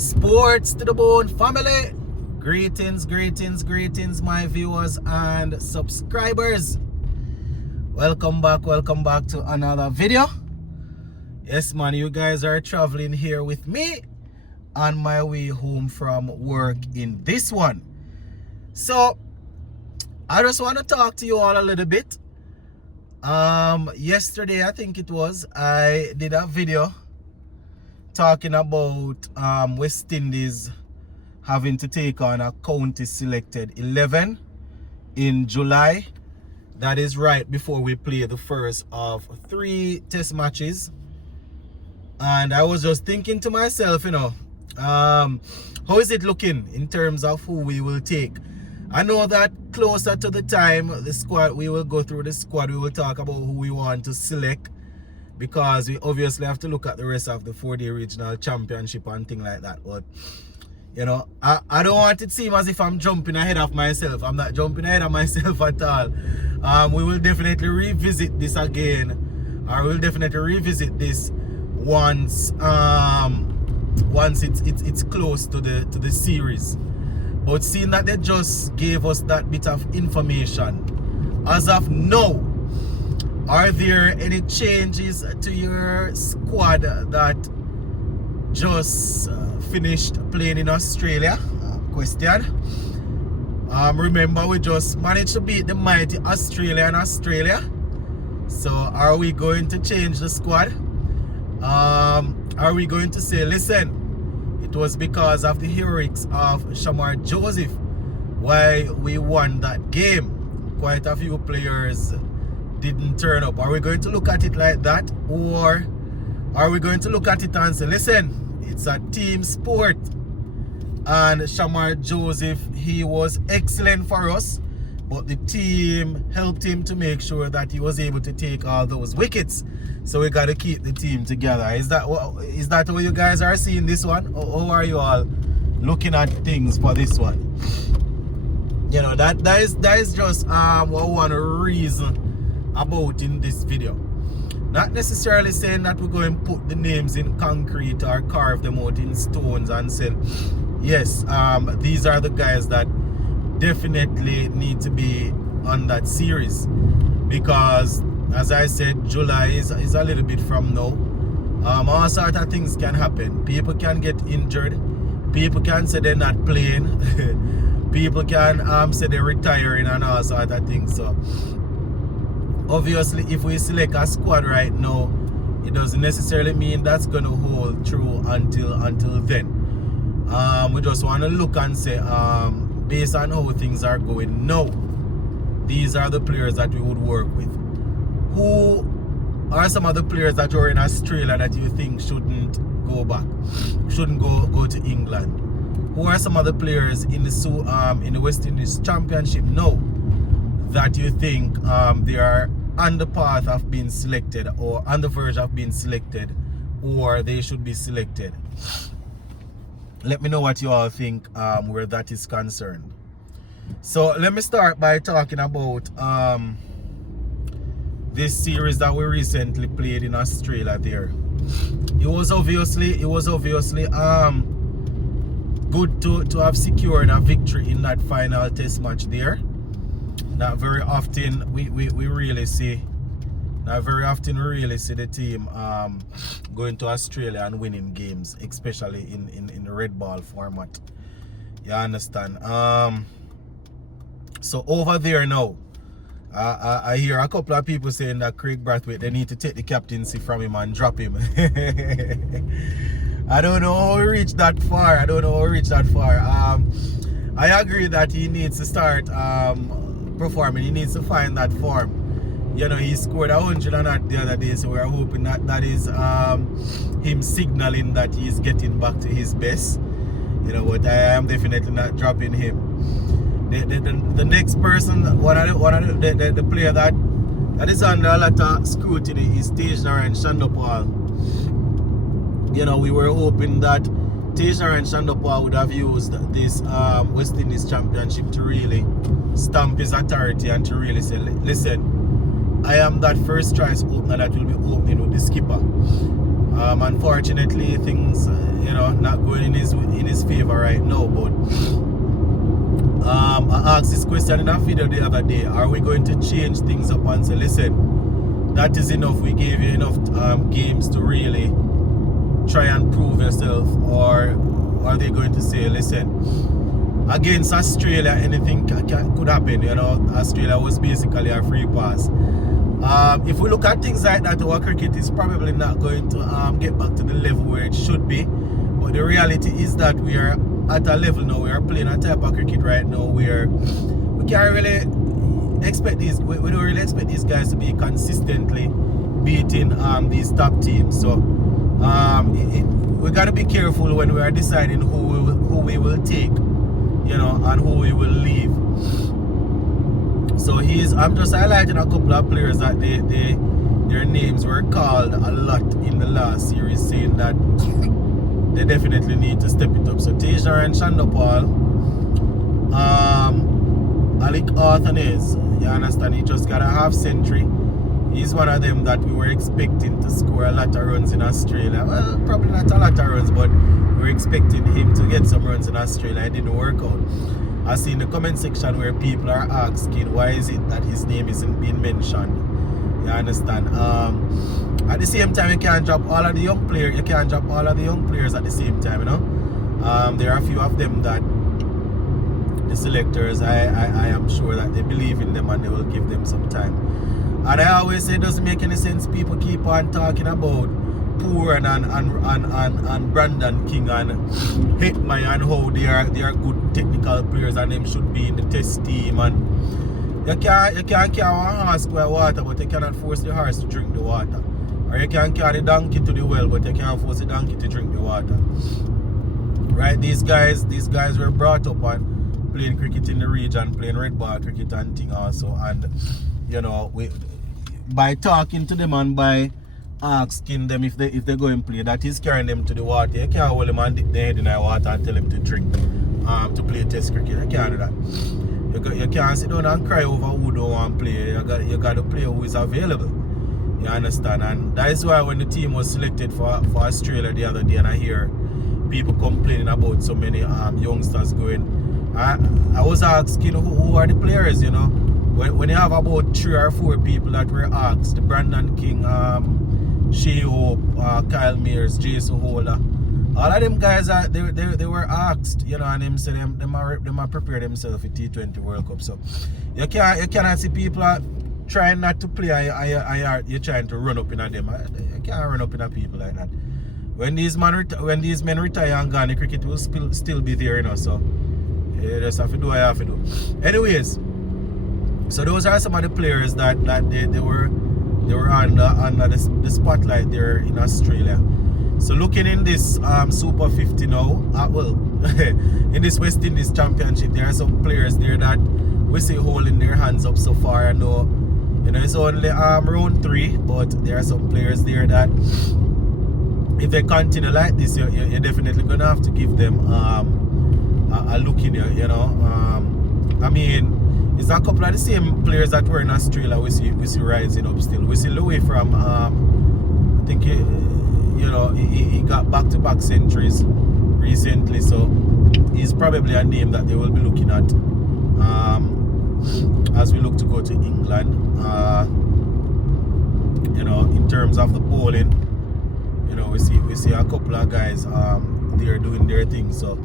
Sports to the bone family. Greetings, greetings, greetings, my viewers and subscribers. Welcome back to another video. Yes, man, you guys are traveling here with me on my way home from work in this one. So, I just want to talk to you all a little bit. Yesterday, I think it was, I did a video talking about West Indies having to take on a county selected 11 in July. That is right before we play the first of 3 test matches. And I was just thinking to myself, how is it looking in terms of who we will take? I know that closer to the time, the squad, we will go through the squad, we will talk about who we want to select, because we obviously have to look at the rest of the 4-day regional championship and things like that. But I don't want it to seem as if I'm jumping ahead of myself. I'm not jumping ahead of myself at all. We will definitely revisit this again, or we'll definitely revisit this once it's close to the series. But seeing that they just gave us that bit of information, as of now, are there any changes to your squad that just finished playing in Australia? Question. Remember, we just managed to beat the mighty Australia in Australia. So are we going to change the squad? Are we going to say, listen, it was because of the heroics of Shamar Joseph why we won that game? Quite a few players didn't turn up. Are we going to look at it like that? Or are we going to look at it and say, listen, it's a team sport, and Shamar Joseph, he was excellent for us, but the team helped him to make sure that he was able to take all those wickets. So we got to keep the team together. Is that how you guys are seeing this one? Or how are you all looking at things for this one? That is just what I want to reason about in this video. Not necessarily saying that we're going to put the names in concrete or carve them out in stones and say, yes, these are the guys that definitely need to be on that series, because as I said, July is a little bit from now. All sorts of things can happen. People can get injured, people can say they're not playing, people can say they're retiring and all sorts of things. So obviously, if we select a squad right now, it doesn't necessarily mean that's going to hold true until then. We just want to look and say, based on how things are going now, these are the players that we would work with. Who are some of the players that are in Australia that you think shouldn't go back, shouldn't go to England? Who are some of the players in the West Indies Championship now that you think they are on the path of being selected, or on the verge of being selected, or they should be selected? Let me know what you all think where that is concerned. So let me start by talking about this series that we recently played in Australia there. It was obviously good to have secured a victory in that final test match there. Not very often we really see the team going to Australia and winning games, especially in the red ball format. You understand? So over there now, I hear a couple of people saying that Craig Brathwaite, they need to take the captaincy from him and drop him. I don't know how we reach that far. I agree that he needs to start performing. He needs to find that form. He scored 100 and that the other day, so we're hoping that is him signaling that he's getting back to his best. But I am definitely not dropping him. The next person, the player that is under a lot of scrutiny is Tejnar and Shandopal. We were hoping that Tejnar and Shandopal would have used this West Indies Championship to really stamp his authority and to really say, listen, I am that first choice opener that will be opening with the skipper. Unfortunately, things not going in whatever right now, but I asked this question in a video the other day. Are we going to change things up and say, listen, that is enough, we gave you enough games to really try and prove yourself? Or are they going to say, listen, against Australia anything could happen? You know, Australia was basically a free pass. If we look at things like that, our cricket is probably not going to get back to the level where it should be. But the reality is that we are at a level now, we are playing a type of cricket right now where we can't really expect these, we don't really expect these guys to be consistently beating these top teams. So we got to be careful when we are deciding who we will take, you know, and who we will leave. So I'm just highlighting a couple of players that their names were called a lot in the last series, saying that they definitely need to step it up. So Teja and Shandopal, Alec Arthanes, you understand, he just got a half century. He's one of them that we were expecting to score a lot of runs in Australia. Well, probably not a lot of runs, but we were expecting him to get some runs in Australia. It didn't work out. I see in the comment section where people are asking why is it that his name isn't being mentioned. You understand? At the same time, you can't drop all of the young players. You can't drop all of the young players at the same time, you know. There are a few of them that the selectors, I am sure that they believe in them and they will give them some time. And I always say it doesn't make any sense people keep on talking about Poor and Brandon King and Hitman and how they are good technical players and them should be in the test team. And you can't carry a horse to water, but you cannot force the horse to drink the water. Or you can carry the donkey to the well, but you can't force the donkey to drink the water. Right? These guys were brought up on playing cricket in the region, playing red ball cricket and thing also. And you know, by talking to them and by asking them if they go and play, that is carrying them to the water. You can't hold them and dip their head in the water and tell them to drink to play test cricket. You can't do that. You can't sit down and cry over who don't want to play. You got to play who is available. You understand? And that is why when the team was selected for Australia the other day, and I hear people complaining about so many youngsters going, I was asking who are the players, you know. When you have about 3 or 4 people that were asked, the Brandon King, Shea Hope, Kyle Mears, Jason Holder, all of them guys they were asked, you know, and them say them are prepare themselves for T20 World Cup. So you cannot see people trying not to play. You're trying to run up in them. You can't run up in people like that. When these men retire and gone, the cricket will still be there, you know. So you just have to do what you have to do. Anyways, so those are some of the players that they were under the spotlight there in Australia. So looking in this Super 50 now, well, in this West Indies Championship, there are some players there that we see holding their hands up so far. I know, you know, it's only round 3, but there are some players there that if they continue like this, you're definitely gonna have to give them a look in here, you know. I mean, it's a couple of the same players that were in Australia we see rising up still. We see Louis from I think he got back-to-back centuries recently, so he's probably a name that they will be looking at as we look to go to England. You know, in terms of the bowling, you know, we see a couple of guys they're doing their thing. So,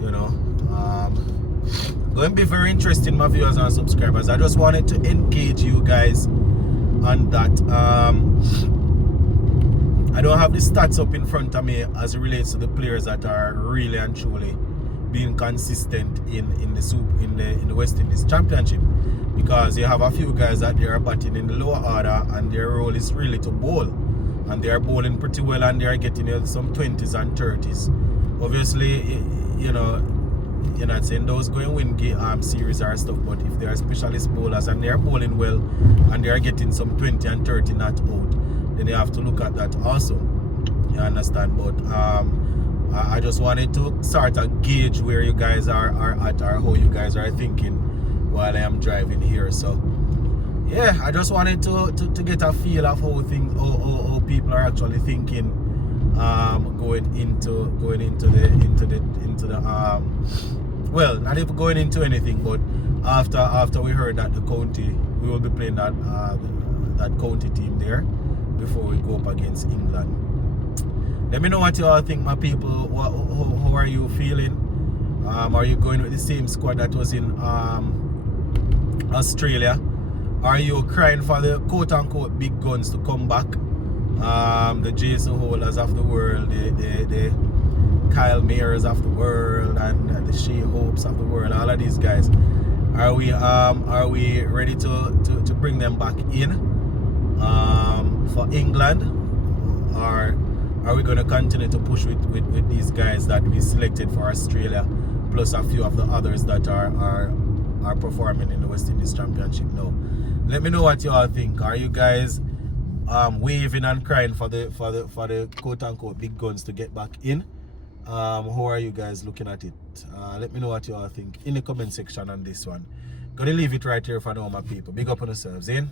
you know, going to be very interesting, my viewers and subscribers. I just wanted to engage you guys on that. I don't have the stats up in front of me as it relates to the players that are really and truly being consistent in the West Indies Championship, because you have a few guys that they are batting in the lower order and their role is really to bowl, and they are bowling pretty well and they are getting some 20s and 30s. Obviously, you know, you're not saying those going win series or stuff, but if they are specialist bowlers and they are bowling well and they are getting some 20 and 30 not out, then you have to look at that also. You understand? But I just wanted to sort of gauge where you guys are at, or how you guys are thinking while I am driving here. So yeah, I just wanted to get a feel of how people are actually thinking going into the well, not even going into anything, but after we heard that the county, we will be playing that county team there before we go up against England. Let me know what you all think, my people. How are you feeling? Are you going with the same squad that was in Australia? Are you crying for the quote-unquote big guns to come back? The Jason Holders of the world, the Kyle Mayers of the world, and the Shea Hopes of the world, all of these guys. Are we ready to bring them back in for England? Or are we going to continue to push with these guys that we selected for Australia, plus a few of the others that are performing in the West Indies Championship now? Let me know what you all think. Are you guys waving and crying for the quote-unquote big guns to get back in? How are you guys looking at it? Let me know what you all think in the comment section on this one. Gonna leave it right here for now, my people. Big up on yourselves, in.